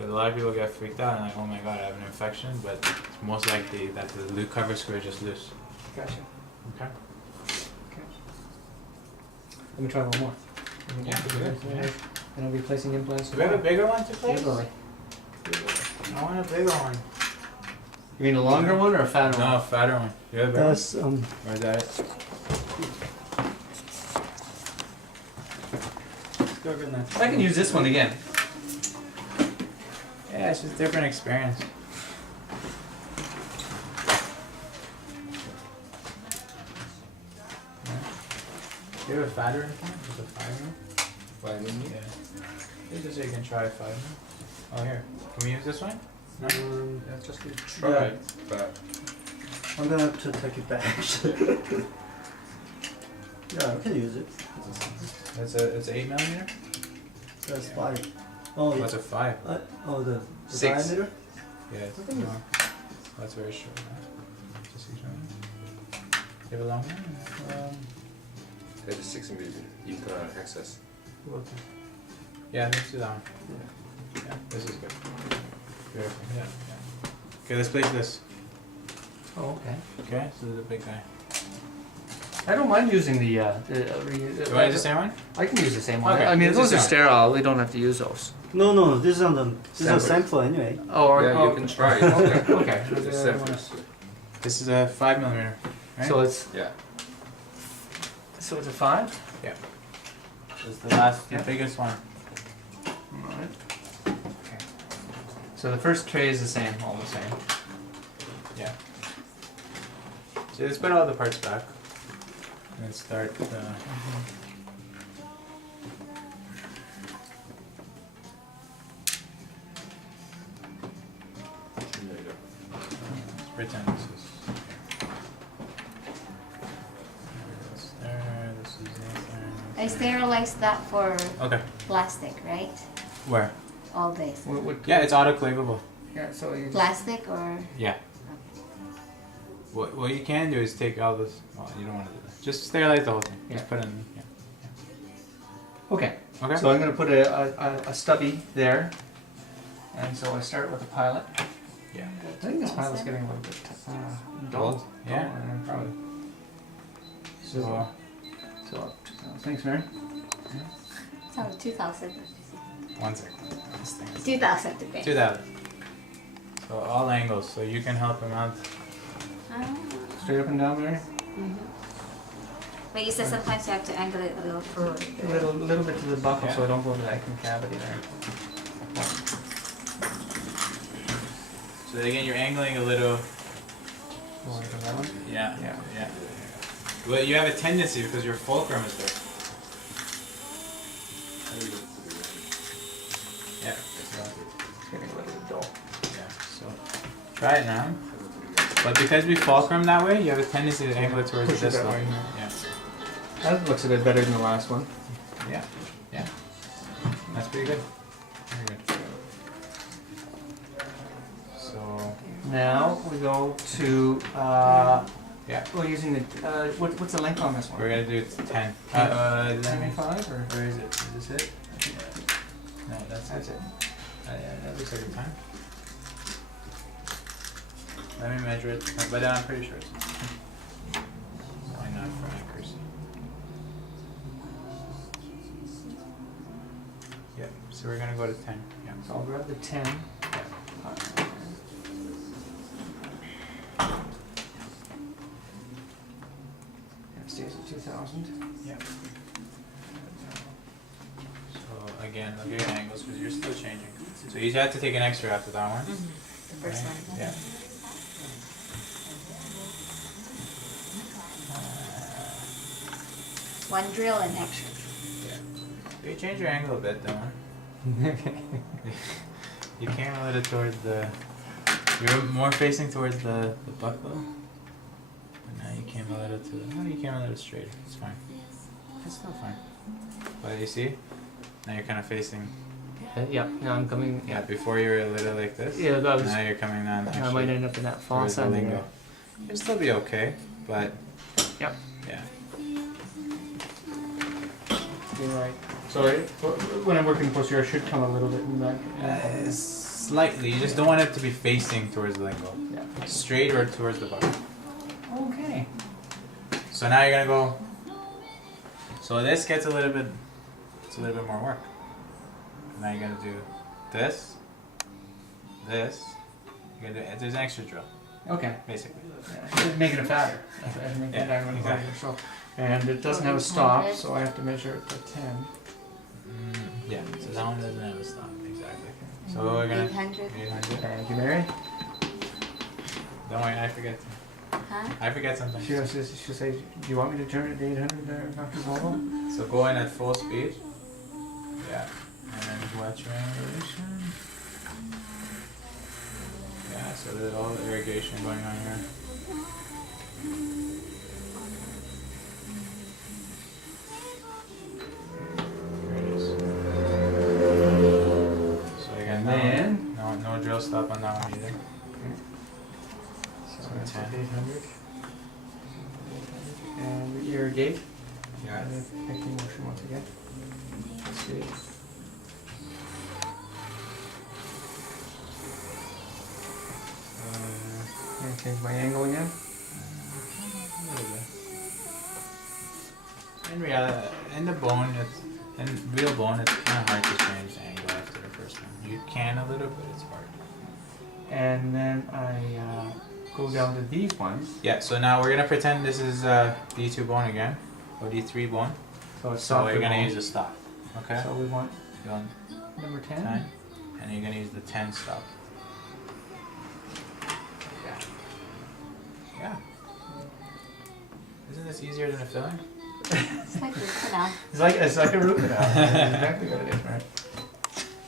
Because a lot of people get freaked out and like, oh my god, I have an infection, but it's most likely that the cover screw is just loose. Gotcha. Okay. Okay. Let me try one more. Yeah. And I'll be placing implants. Do we have a bigger one to place? Bigger. I want a bigger one. You mean a longer one or a fatter one? No, a fatter one. You have a bigger That's one? Or is that it? Let's go get that. I can use this one again. Yeah, it's just a different experience. Yeah. Do you have a fatter implant? Just a 5 mil? 5 mm? Yeah. Just so you can try a 5 mil. Oh, here. Can we use this one? No? Yeah, just to try it, but I'm gonna have to take it back. Yeah, I can use it. It's 8 millimeter? That's 5. Oh, What's a 5? oh, the 6. diameter? Yeah, it's no. That's very short. Huh? Just see something. You have a long one? that is 6 mm. You can access. Okay. Yeah, let's do that one. Yeah, this is good. Beautiful. Yeah. Okay, let's place this. Oh, okay. Okay, so this is a big guy. I don't mind using the. Do you want to use the same one? I can use the same one. Okay, I mean, use those the are same. sterile. We don't have to use those. No, this is on the this is a Separate. sample anyway. Oh, Yeah, you can try it. Okay, okay. It's separate. This is a 5 millimeter. Right? So it's Yeah. a 5. yeah. This is the last, Yeah. the biggest one. Alright. Okay. So the first tray is the same, all the same. Yeah. So let's put all the parts back. And then start. There you go. Let's pretend this is. This there. This is there. I sterilized that for Okay. plastic, right? Where? All this. Yeah, it's autoclavable. Yeah, so you Plastic or Yeah. What you can do is take all this. Well, you don't want to do that. Just sterilize the whole thing. Yeah. Just put in. Yeah. Okay. Okay. So I'm going to put a stubby there. And so I start with the pilot. Yeah. I think this pilot's getting a little bit dull. Yeah. Dull, Probably. So, thanks, Mary. so 2,000. 1 second. This thing is 2,000 to pay. 2,000. So all angles. So you can help him out. Straight up and down, Mary. But you said sometimes you have to angle it a little further. A little bit to the buckle Yeah. so I don't go into that concavity there. So again, you're angling a little. More like that one. Yeah. Yeah. Yeah. Well, you have a tendency because your fulcrum is there. Yeah. It's getting a little bit dull. Yeah. So try it now. But because we fulcrum that way, you have a tendency to angle it towards Push it this that way. way, Yeah. That looks a bit better than the last one. Yeah. Yeah. That's pretty good. Very good. So Now we go to yeah, we're using the what's the length on this one? we're gonna do 10. 25 or Where is it? Is this it? No, that's it. Yeah, that looks like a time. Let me measure it, but I'm pretty sure it's. Why not for accuracy? Yep. So we're gonna go to 10. Yeah. So I'll grab the 10. And it stays at 2,000. Yep. So again, look at your angles because you're still changing. So you have to take an X-ray after that one. The first Right? one. Yeah. One drill and extra. Yeah. You change your angle a bit, though. You came a little towards the. You're more facing towards the buckle. But now you came a little to the. No, you came a little straighter. It's fine. It's still fine. But you see? Now you're kind of facing. Yeah, now I'm coming. Yeah, before you were a little like this. Yeah, that was. Now you're coming down. I Actually, might end up in that towards fossa the there. lingo. It'll still be okay, but. Yep. Yeah. You're right. So when I'm working posterior, I should come a little bit in that. slightly. You just don't want it to be facing towards the lingual. Yeah. Straight or towards the buckle. Okay. So now you're gonna go. So this gets a little bit. It's a little bit more work. Now you're gonna do this. This. You're gonna do. There's an extra drill, Okay. basically. Yeah, just making it fatter. Make Yeah, it diagonal exactly. harder, so. And it doesn't have a stop, so I have to measure it to 10. Yeah. So that one doesn't have a stop. Exactly. So we're gonna. 800. 800. Thank you, Mary. Don't worry, I forget. Huh? I forget sometimes. She'll say, do you want me to turn it to 800 there, Dr. Volvo? So go in at full speed. Yeah. And then watch your irrigation. Yeah, so there's all the irrigation going on here. Here it is. So again, And then- no drill stop on that one either. So that's 10. 800. And we irrigate. Yeah. And then picking motion once again. Let's see. And change my angle again. A little bit. In reality, in the bone, in real bone, it's kind of hard to change the angle after the first one. You can a little, but it's hard. And then I go down to these ones. Yeah, so now we're gonna pretend this is D2 bone again, or D3 bone. So it's So softer you're gonna bone. use the stop. Okay. So we want You want number 10. 9, and you're gonna use the 10 stop. Yeah. Isn't this easier than a filling? It's like root canal. It's like a root canal. That's exactly what it is, right?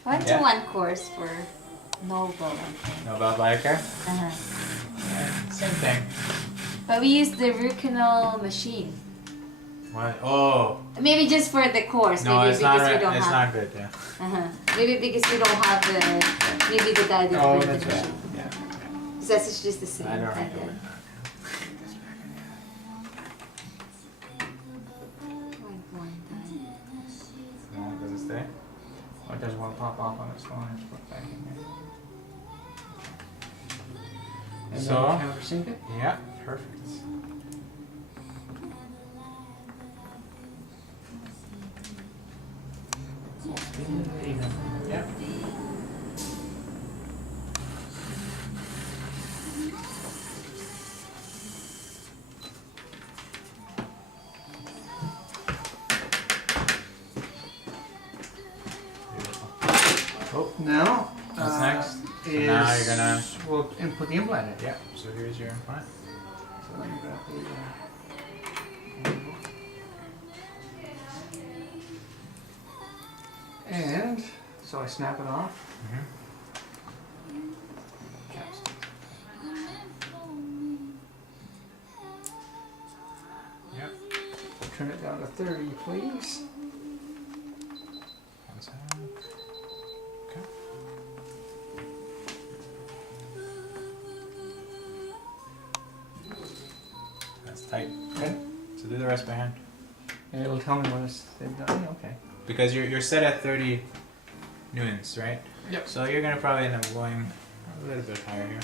I went Yeah. to one course for Noble, I think. No about biocare? Uh-huh. Yeah, same thing. But we used the root canal machine. What? Oh. Maybe just for the course. No, maybe it's because not we right. don't It's have. not good, yeah. Uh-huh. Maybe because we don't have maybe the guy that Oh, put that's the right. machine. Yeah. Because that's just the same. I don't like recommend that. that. 0.19. No, does it stay? Oh, it doesn't want to pop off on its own. I have to put it back in there. And So- then countersink it. Yeah, perfect. Full speed, 800. Yeah. Beautiful. Oh, now. What's next? So Is now you're gonna. we'll input the implant in. Yeah. So here's your implant. So let me grab the, and so I snap it off. Caps. Yep. Turn it down to 30, please. One sec. Okay. That's tight. Okay. So do the rest by hand. And it'll tell me when it's they've done. Okay. Because you're set at 30 newtons, right? Yep. So you're gonna probably end up going a little bit higher here.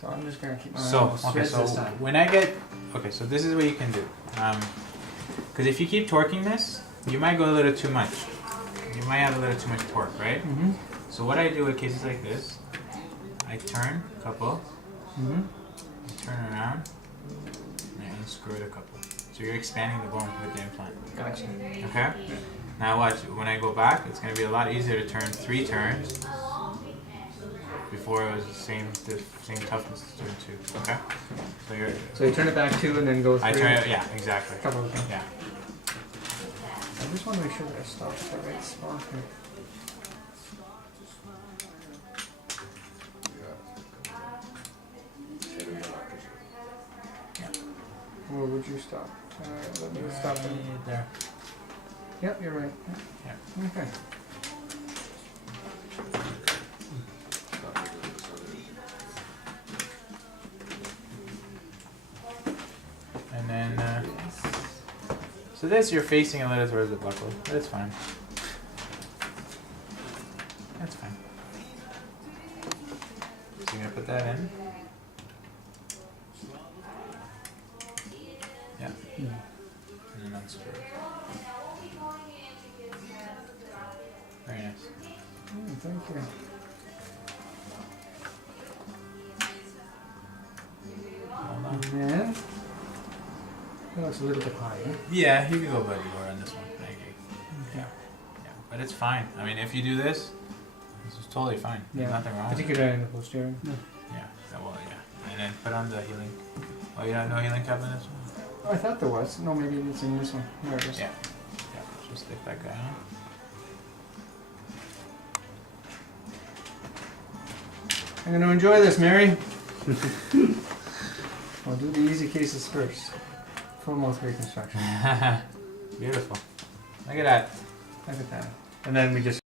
So I'm just gonna keep my eye So on the okay, threads so this time. when I get so this is what you can do. Because if you keep torquing this, you might go a little too much. You might have a little too much torque, right? Mm-hmm. So what I do in cases like this, I turn a couple, Mm-hmm. turn around, and unscrew it a couple. So you're expanding the bone with the implant. Gotcha. Okay? Now watch, when I go back, it's going to be a lot easier to turn 3 turns. Before it was the same toughness to turn 2. Okay? So you're, So you turn it back 2 and then go 3. I turn it, yeah, exactly. Couple of things. Yeah. I just want to make sure that I stop at the right spot here. Where would you stop? Let me stop it. Right there. Yep, you're right. Yeah. Okay. And then, so this you're facing a little towards the buckle. That's fine. That's fine. So you're gonna put that in. Yeah. Yeah. And then unscrew it. Very nice. Thank you. Hold on. And then that looks a little bit higher. Yeah, you can go buddy more on this one. Thank you. Okay. Yeah, but it's fine. I mean, if you do this, this is totally fine. There's Yeah. nothing wrong with it. Particularly in the posterior. Yeah, well, yeah. And then put on the healing. Oh, you don't know healing cap in this one? Oh, I thought there was. No, maybe it's in this one. There it is. Yeah. Yeah, just stick that guy on. I'm going to enjoy this, Mary. I'll do the easy cases first. Full mouth reconstruction. Beautiful. Look at that. Look at that. And then we just